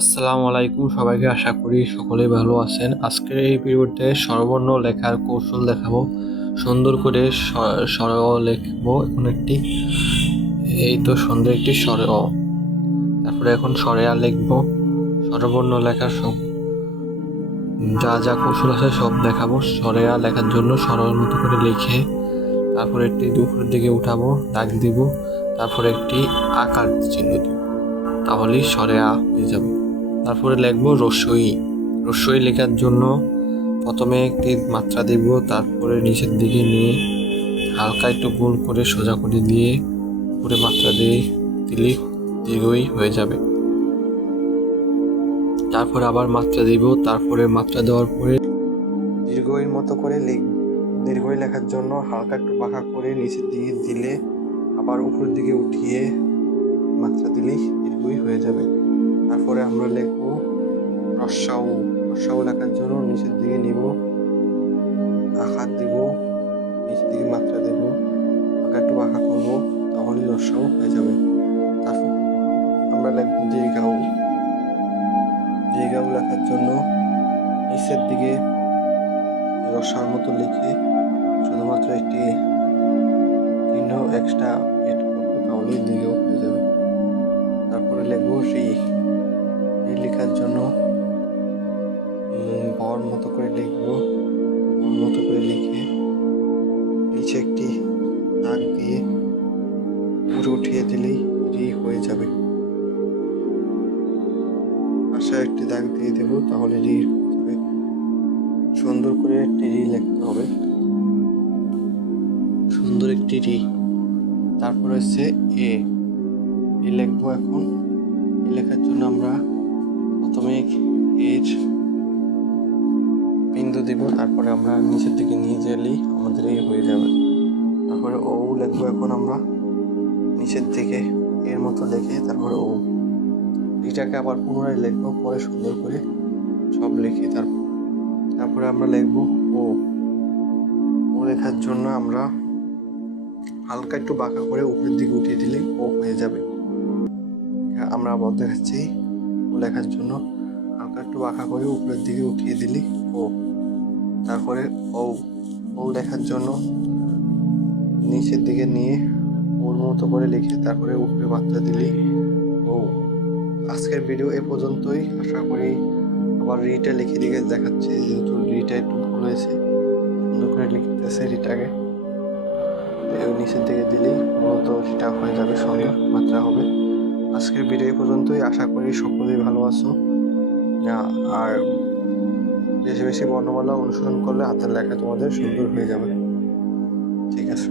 আসসালামু আলাইকুম সবাইকে, আশা করি সকলেই ভালো আছেন। আজকের এই ভিডিওতে স্বরবর্ণ লেখার কৌশল দেখাবো। সুন্দর করে স্বর লিখবো। এখন এই তো সুন্দর একটি স্বর অ। তারপরে এখন স্বরে আ লিখবো। স্বরবর্ণ লেখার সব যা যা কৌশল আছে সব দেখাবো। স্বরে আ লেখার জন্য স্বরের মতো করে লিখে তারপরে একটি দুপুরের দিকে উঠাবো, দাগ দিব, তারপরে একটি আকার চিহ্ন দিব, তাহলেই স্বরে আ হয়ে যাবে। তারপরে লিখবো রস্বই। রস্বই লেখার জন্য প্রথমে একটি মাত্রা দিব, তারপরে নিচের দিকে নিয়ে হালকা একটু গোল করে সোজা করে দিয়ে উপরে মাত্রা দিয়ে দিলে দীর্ঘই হয়ে যাবে। তারপরে আবার মাত্রা দিব, তারপরে মাত্রা দেওয়ার পরে দীর্ঘইর মতো করে লিখব। দীর্ঘই লেখার জন্য হালকা একটু বাঁকা করে নিচের দিকে দিলে আবার উপরের দিকে উঠিয়ে মাত্রা দিলেই দীর্ঘই হয়ে যাবে। তারপরে আমরা লিখবো রস্যাউ। রস্যাউ লেখার জন্য নিচের দিকে নিব, আকার দিব, নিচের দিকে মাত্রা দেব, আকার একটু বাঁকা করবো, তাহলেই রস্যাউ হয়ে যাবে। তারপর আমরা লিখব দীর্ঘাউ। দীর্ঘাউ লেখার জন্য নিচের দিকে রস্যার মতো লিখে শুধুমাত্র একটি চিহ্ন এক্সট্রা এড করবো, তাহলেই দীর্ঘাউ হয়ে যাবে। তারপরে লিখব রি। রি লেখার জন্য বর মতো করে লিখবো, বর মতো করে লিখে নিচে একটি দাগ দিয়ে উপরে উঠিয়ে দিলেই রি হয়ে যাবে। পাশে একটি দাগ দিয়ে দেব, তাহলে রি হয়ে যাবে। সুন্দর করে একটি রি লিখতে হবে, সুন্দর একটি রি। তারপর হচ্ছে এ। এ লিখবো। এখন এ লেখার জন্য আমরা প্রথমে এর বিন্দু দিব, তারপরে আমরা নিচের দিকে নিয়ে গেলেই আমাদের এই হয়ে যাবে। তারপরে ও লিখবো। এখন আমরা নিচের দিকে এর মতো লিখে তারপরে ও। এটাকে আবার পুনরায় লিখবো, পরে সুন্দর করে সব লিখে তারপরে আমরা লিখবো ও। ও লেখার জন্য আমরা হালকা একটু বাঁকা করে উপরের দিকে উঠিয়ে দিলে ও হয়ে যাবে। আমরা আবার দেখাচ্ছি। ও লেখার জন্য হালকা একটু বাঁকা করে উপরের দিকে উঠিয়ে দিলি ও। তারপরে ও। ও লেখার জন্য নিচের দিকে নিয়ে ওর মতো করে লিখে তারপরে উপরে মাত্রা দিলি ও। আজকের ভিডিও এ পর্যন্তই। আশা করি আবার রিটা লিখে দিকে দেখাচ্ছে, যেহেতু রিটা একটু ভুল হয়েছে। সুন্দর করে লিখতেছে রিটাকে, নিচের দিকে দিলেই মূলত রিটা হয়ে যাবে, সুন্দর মাত্রা হবে। আজকের ভিডিও এ পর্যন্তই। আশা করি সকলেই ভালো আছো। আর বেশি বেশি বর্ণমালা অনুসরণ করলে হাতের লেখা তোমাদের সুন্দর হয়ে যাবে। ঠিক আছে।